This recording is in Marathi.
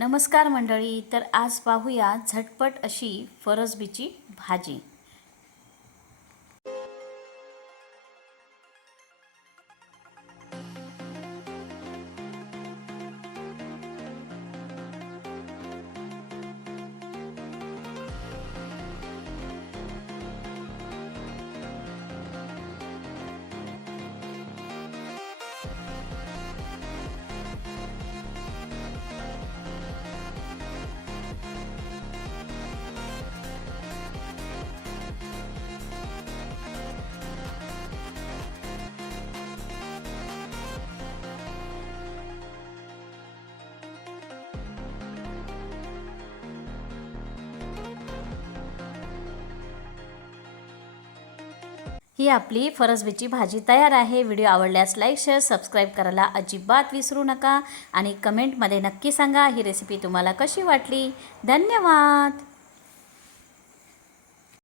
नमस्कार मंडळी. तर आज पाहूया झटपट अशी फरसबीची भाजी. ही आपली फरसबीची भाजी तयार आहे. व्हिडिओ आवडल्यास लाईक, शेअर, सबस्क्राईब करायला अजिबात विसरू नका आणि कमेंटमध्ये नक्की सांगा ही रेसिपी तुम्हाला कशी वाटली. धन्यवाद.